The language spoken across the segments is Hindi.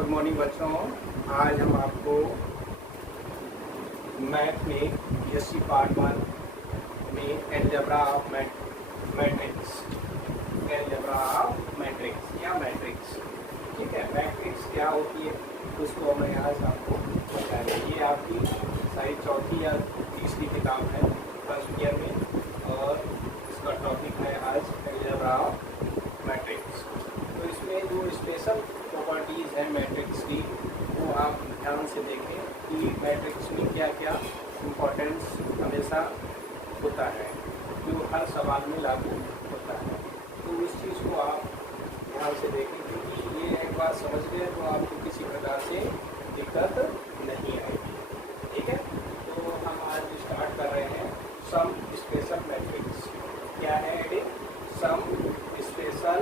गुड मॉर्निंग बच्चों। आज हम आपको मैथ में BSc पार्ट 1 में एलजेब्रा ऑफ मैट्रिक्स या मैट्रिक्स, ठीक है। मैट्रिक्स क्या होती है उसको मैं आज आपको बताएंगे। ये आपकी शायद चौथी या तीसरी किताब है फर्स्ट ईयर में, और इसका टॉपिक है आज एलजेब्रा ऑफ मैट्रिक्स। तो इसमें जो स्पेशल प्रॉपर्टीज़ हैं मैट्रिक्स की, वो आप ध्यान से देखें कि मैट्रिक्स में क्या क्या इम्पोर्टेंस हमेशा होता है, जो हर सवाल में लागू होता है। तो उस चीज़ को आप ध्यान से देखें, क्योंकि ये एक बात समझ गए तो आपको किसी प्रकार से दिक्कत नहीं आएगी, ठीक है। तो हम आज स्टार्ट कर रहे हैं सम स्पेशल मैट्रिक्स। क्या है ये? Some special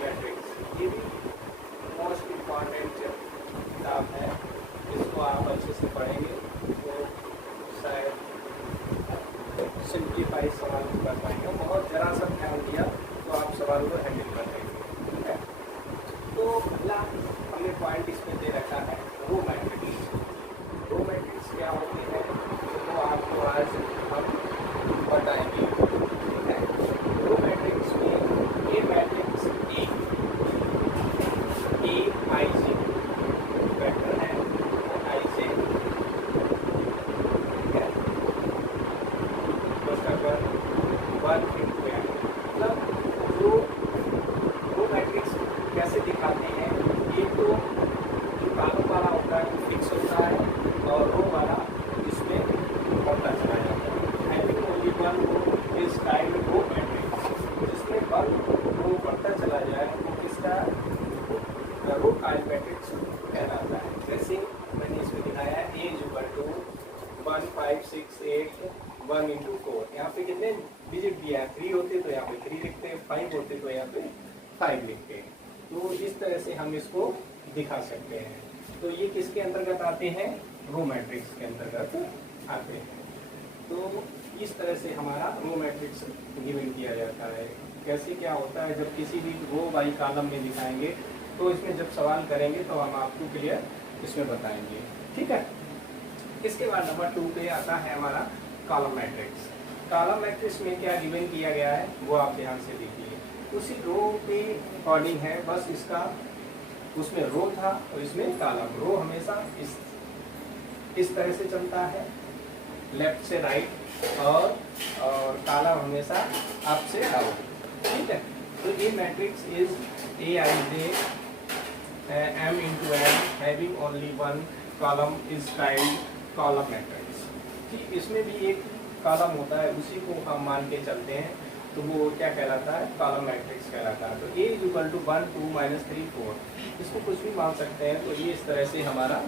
matrix. ये भी मोस्ट इम्पॉर्टेंट किताब है, इसको आप अच्छे से पढ़ेंगे तो शायद सिंप्लीफाई सवाल को कर पाएंगे। बहुत ज़रा सा ध्यान दिया तो आप सवाल को हैंडल कर लेंगे, ठीक है। तो पहला हमने पॉइंट इसमें दे रखा है रो मैट्रिक्स। रो मैट्रिक्स क्या होते हैं तो आपको आज हम बताएंगे, ठीक है। रो मैट्रिक्स में ए मैट्रिक्स ए आई से वेक्टर है, आई से, ठीक है। वन इंटू एन, मतलब जो मैट्रिक्स कैसे दिखाते हैं, ये तो जो कॉलम वाला होता है वो फिक्स होता है और रो वाला इसमें बढ़ता चला जाता है। Having only one row is typed row matrix. जिसमें वन रो बढ़ता चला जाए वो किसका रो टाइप मैट्रिक्स कहलाता है। जैसे मैंने इसमें दिखाया है ए इज इक्वल टू 1 5 6 8 1 इंटू 4। यहाँ पे कितने डिजिट दिया है? 3 होते तो यहाँ पे 3 लिखते हैं, 5 होते तो यहाँ पे 5 लिखते हैं। तो इस तरह से हम इसको दिखा सकते हैं। तो ये किसके अंतर्गत आते हैं? रो मैट्रिक्स के अंतर्गत आते हैं। तो इस तरह से हमारा रो मैट्रिक्स गिवन किया जाता है। कैसे क्या होता है, जब किसी भी रो बाई कॉलम में दिखाएंगे तो इसमें जब सवाल करेंगे तो हम आपको क्लियर इसमें बताएंगे, ठीक है। इसके बाद नंबर 2 पे आता है हमारा कॉलम मैट्रिक्स। कॉलम मैट्रिक्स में क्या गिवन किया गया है वो आप ध्यान से देखिए। उसी रो के अकॉर्डिंग है, बस इसका उसमें रो था और इसमें कॉलम। रो हमेशा इस तरह से चलता है, लेफ्ट से राइट, और कॉलम हमेशा अप से डाउन, ठीक है। तो ये matrix is A I J M into N having only one column is typed column matrix. ठीक, इसमें भी एक कॉलम होता है, उसी को हम मान के चलते हैं तो वो क्या कहलाता है? कॉलम मैट्रिक्स कहलाता है। तो ए इज इक्वल टू 1 2 -3 4, इसको कुछ भी मान सकते हैं। तो ये इस तरह से हमारा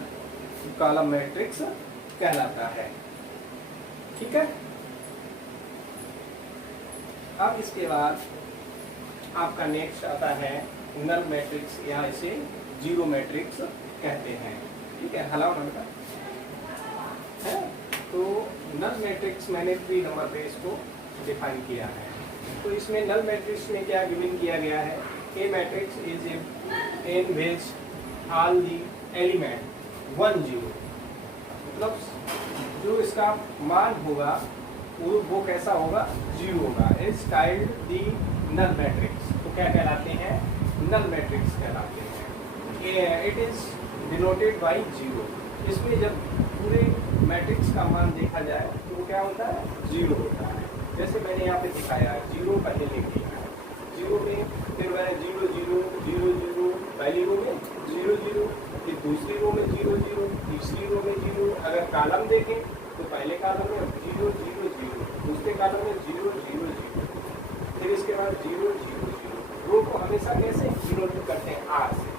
कॉलम मैट्रिक्स कहलाता है, ठीक है। अब इसके बाद आपका नेक्स्ट आता है नल मैट्रिक्स, या इसे जीरो मैट्रिक्स कहते हैं, ठीक है। हला बनता है। तो नल मैट्रिक्स मैंने 3 नंबर पे इसको डिफाइन किया है। तो इसमें नल मैट्रिक्स में क्या गिवन किया गया है? A matrix is in which all the element 1 0, मतलब जो इसका मान होगा वो कैसा होगा? 0 होगा। Is typed the null matrix. तो क्या कहलाते हैं? नल मैट्रिक्स कहलाते हैं। It is denoted by 0। इसमें जब पूरे मैट्रिक्स का मान देखा जाए तो वो क्या होता है? 0 होता है। जैसे मैंने यहाँ पे दिखाया है, 0 पहले लिख दिया है, 0 में फिर मैंने 0 0 0 0, पहली रो में 0 0, फिर दूसरी रो में 0 0, तीसरी रो में 0। अगर कॉलम देखें तो पहले कॉलम में 0 0 0, दूसरे कॉलम में 0 0 0, फिर इसके बाद 0 0 0। रो को हमेशा कैसे डिनोट करते हैं? आर से,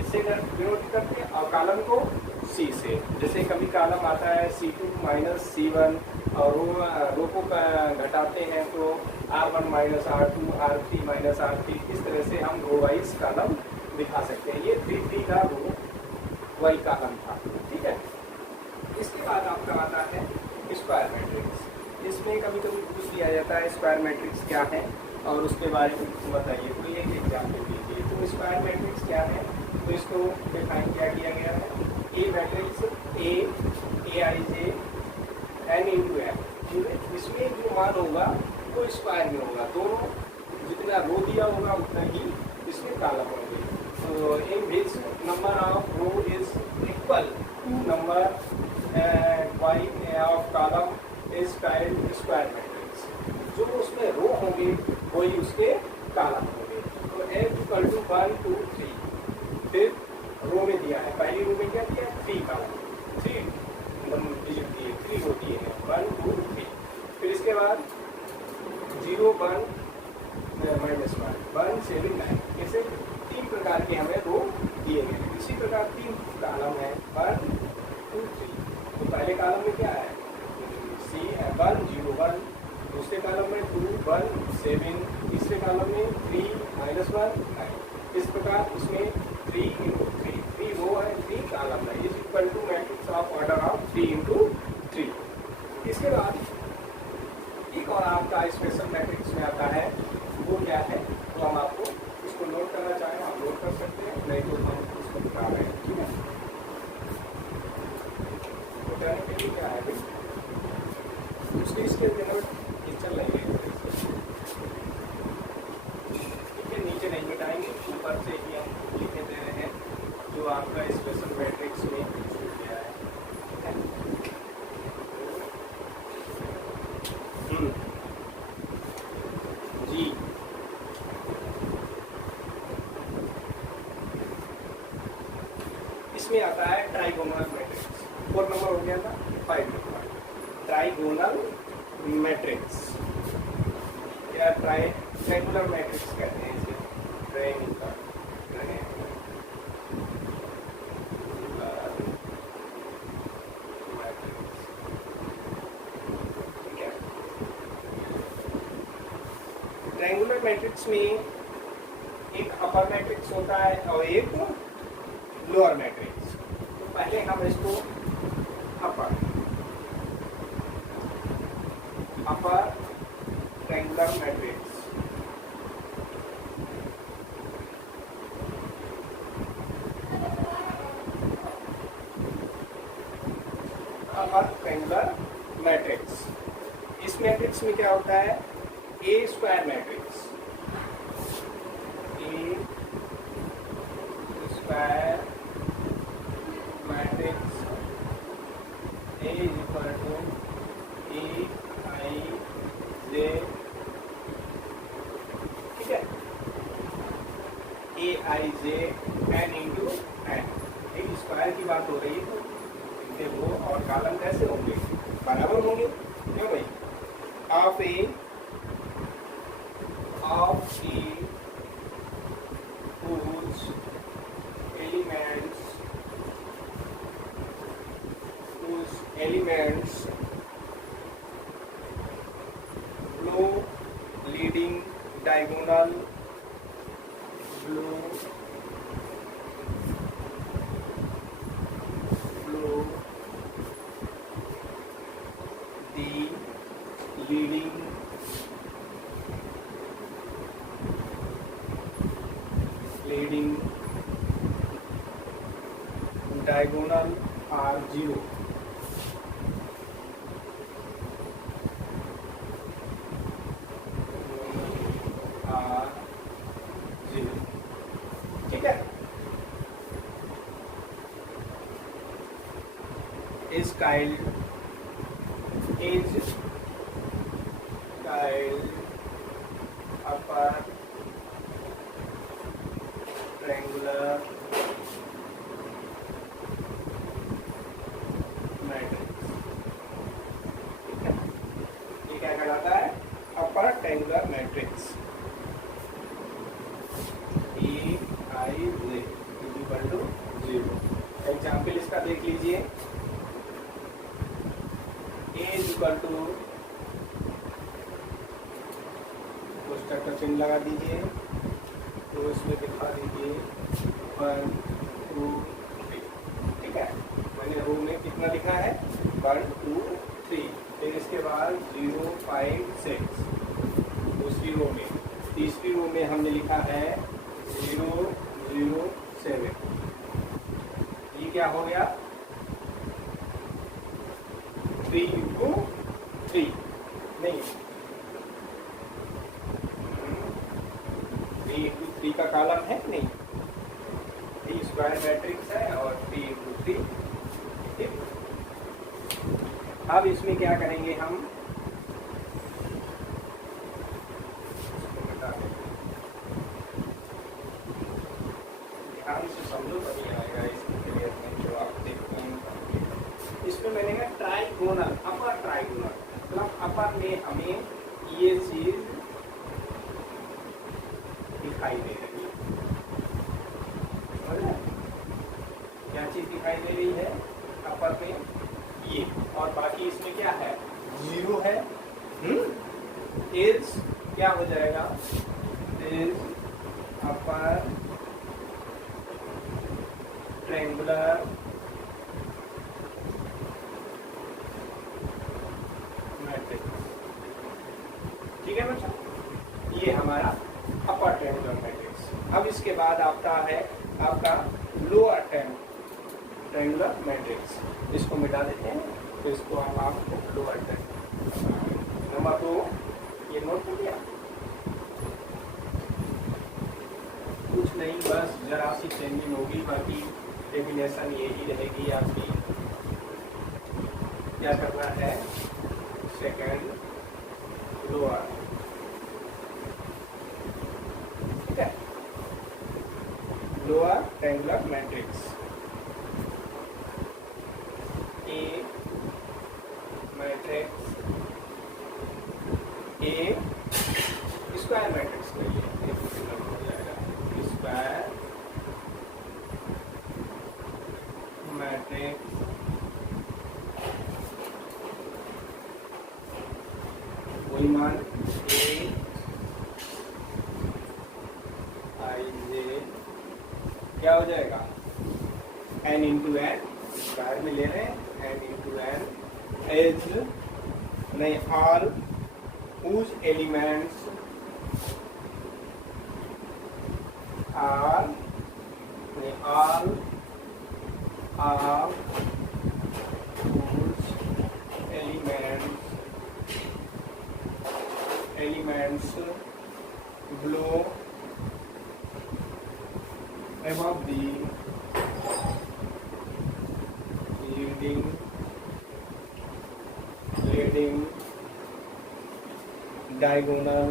इससे डिनोट करते हैं, और कॉलम को सी से। जैसे कभी कॉलम आता है C2 - C1, और रो को घटाते हैं तो R1 - R2 R3 - R3। इस तरह से हम रो वाइज कॉलम दिखा सकते हैं। ये 3 3 का रो वाई कॉलम था, ठीक है। इसके बाद आपका आता है स्क्वायर मैट्रिक्स। इसमें कभी कभी पूछ लिया जाता है स्क्वायर मैट्रिक्स क्या है और उसके बारे में बताइए। तो ये एग्जाम्पल दीजिए। तो स्क्वायर मैट्रिक्स क्या है? तो इसको डिफाइन क्या किया गया है, a matrix a I J N into n, इसमें जो मान होगा वो स्क्वायर में होगा, दोनों जितना रो दिया होगा उतना ही इसमें कॉलम होंगे। तो in which number of row is equal to number of column is called square matrix, जो उसमें रो होंगे वही उसके कॉलम होंगे। तो एन इक्वल टू 1 2 3, फिर रो में दिया है, पहली रो में क्या दिया है 3 कॉलम, 3 डिजिट दिए, 3 रो दिए हैं 1 2 3, फिर इसके बाद 0 1 -1 1 7 9, ऐसे 3 प्रकार के हमें रो दिए गए। इसी प्रकार 3 कॉलम है 1 2 3, तो पहले कॉलम में क्या है सी 1 0 1, दूसरे कॉलम में 2 1 7, तीसरे कॉलम में 3 -1 9, इस प्रकार इसमें 3 into 3, 3 रो है 3 कॉलम है, is equal to matrix of order of 3 into 3। इसके बाद एक और आपका स्पेशल मैट्रिक्स में आता है, वो क्या है, तो हम आपको इसको नोट करना चाहें आप नोट कर सकते हैं, नहीं तो हम इसको बता रहे हैं, ठीक है। तो कहने के लिए क्या है भाई, उसके इसके नोट चल रही है, ठीक है, नीचे नहीं मिटाएंगे, ऊपर से ही हम लिखे दे रहे हैं जो आपका स्पेशल मैट्रिक्स में गया है, जी। इसमें आता है ट्राइगोनल मैट्रिक्स, 4 नंबर हो गया था, 5 नंबर ट्राइगोनल मैट्रिक्स या ट्रायंगुलर मैट्रिक्स कहते हैं इसे, ट्रायंगुलर मैट्रिक्स, ठीक है। ट्रायंगुलर मैट्रिक्स में एक अपर मैट्रिक्स होता है और एक लोअर मैट्रिक्स। तो पहले हम इसको upper triangular matrix, upper triangular matrix, इस मैट्रिक्स में क्या होता है, a square matrix, a square matrix A is equal to A I J, ठीक है, A I J N into N, एक स्क्वायर की बात हो रही है, तो इनके रो और कॉलम कैसे होंगे, बराबर होंगे, क्यों भाई, of A whose elements flow leading diagonal flow the leading diagonal are 0, ठीक है। is called upper triangular matrix, ठीक है, ये क्या कहलाता है, upper triangular matrix, a I j equal to 0। Example इसका देख लीजिए, ए इक्वल टू कोष्ठक का चिन्ह लगा दीजिए, तो इसमें दिखा दीजिए 1 2 3, ठीक है, मैंने रो में कितना लिखा है 1 2 3, फिर इसके बाद 0 5 6, दूसरी रो में, तीसरी रो में हमने लिखा है 0 0 7, क्या हो गया 3 into 3 नहीं 3 into 3 का कॉलम है नहीं 3 स्क्वायर मैट्रिक्स है और 3 into 3 ठीक। अब इसमें क्या करेंगे हम ध्यान से समझो तभी आएगा इसमें क्लियर में जो आप देखते हैं। इसमें मैंने कहा ट्राइगोनल अपर ट्राइगोनल मतलब अपर में हमें ये चीज दिखाई दे रही है क्या चीज दिखाई दे रही है अपर में ये और बाकी इसमें क्या है 0 है इज क्या हो जाएगा इज अपर ट्रायंगुलर मैट्रिक्स ठीक है बच्चों ये हमारा अपर ट्रायंगुलर मैट्रिक्स। अब इसके बाद आपका है आपका लोअर ट्रायंगुलर मैट्रिक्स इसको मिटा देते हैं तो इसको हम आपको लोअर नंबर 2 ये नोट कर दिया कुछ नहीं बस जरा सी चेंजिंग होगी बाकी डेफिनेशन यही रहेगी आपकी क्या करना है सेकंड लोअर ठीक है lower triangular matrix A matrix a square matrix के लिए हो जाएगा स्क्वायर मैट्रिक्स वही मान ए आई जे क्या हो जाएगा एन इंटू एन स्क्वायर में ले रहे हैं एन इंटू एन एज नहीं all whose elements are all whose elements below above the leading diagonal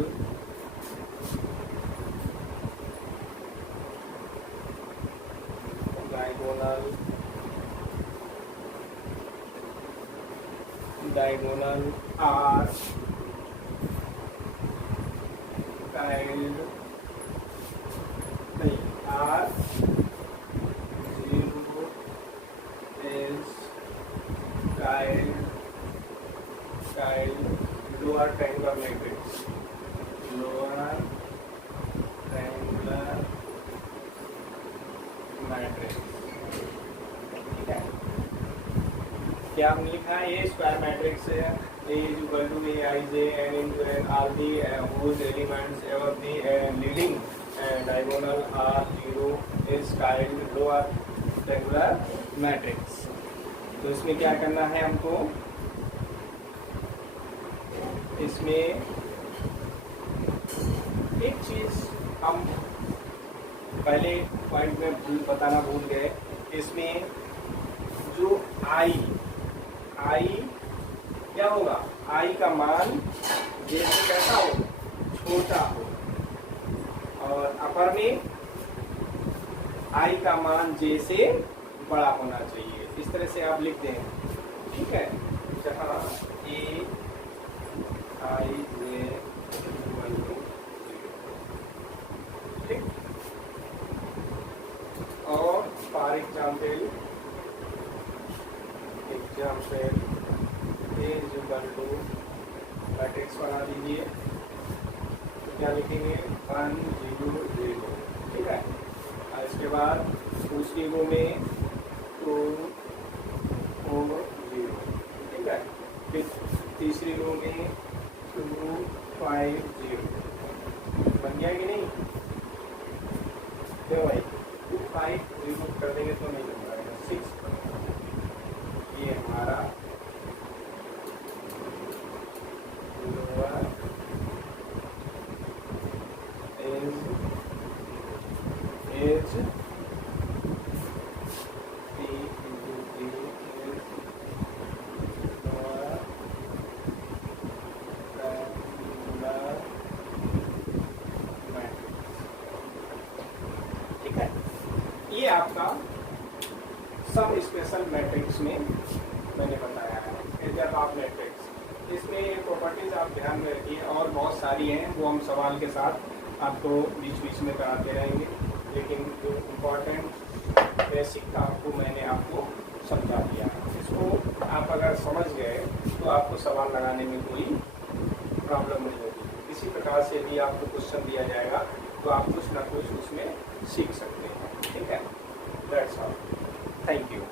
are tiled नहीं are 0 is tiled lower triangular matrix lower triangular matrix ठीक है क्या हमने लिखा है ये स्क्वायर मैट्रिक्स है A is equal to A I J n into n all the whose elements above the leading diagonal are 0 is tiled lower triangular matrix। तो इसमें क्या करना है हमको इसमें एक चीज हम पहले पॉइंट में बताना भूल गए इसमें जो आई क्या होगा आई का मान जैसे कैसा हो छोटा हो और अपर में आई का मान जैसे बड़ा होना चाहिए इस तरह से आप लिख दें ठीक है जहाँ ए आई जे ठीक और फॉर एग्जाम्पल मैट्रिक्स बना दीजिए तो क्या लिखेंगे 1 0 0 ठीक है और इसके बाद दूसरी रो में 2 4 0 ठीक है फिर तीसरी रो में 2 5 0 बन गया कि नहीं क्यों भाई 2 5 0 कर देंगे तो नहीं बन पाएगा 6 ये हमारा lower as P into P is lower triangular matrix। ठीक है, ये आपका सब स्पेशल मैट्रिक्स में मैंने बताया है, एजर ऑफ मैट्रिक्स। इसमें ये प्रॉपर्टीज आप ध्यान में रखिए, और बहुत सारी हैं वो हम सवाल के साथ आपको बीच बीच में कराते रहेंगे, लेकिन जो इम्पोर्टेंट बेसिक था आपको मैंने आपको समझा दिया। इसको आप अगर समझ गए तो आपको सवाल लगाने में कोई प्रॉब्लम नहीं होगी। इसी प्रकार से भी आपको क्वेश्चन दिया जाएगा तो आप कुछ ना कुछ उसमें सीख सकते हैं। ठीक है, दैट्स ऑल, थैंक यू।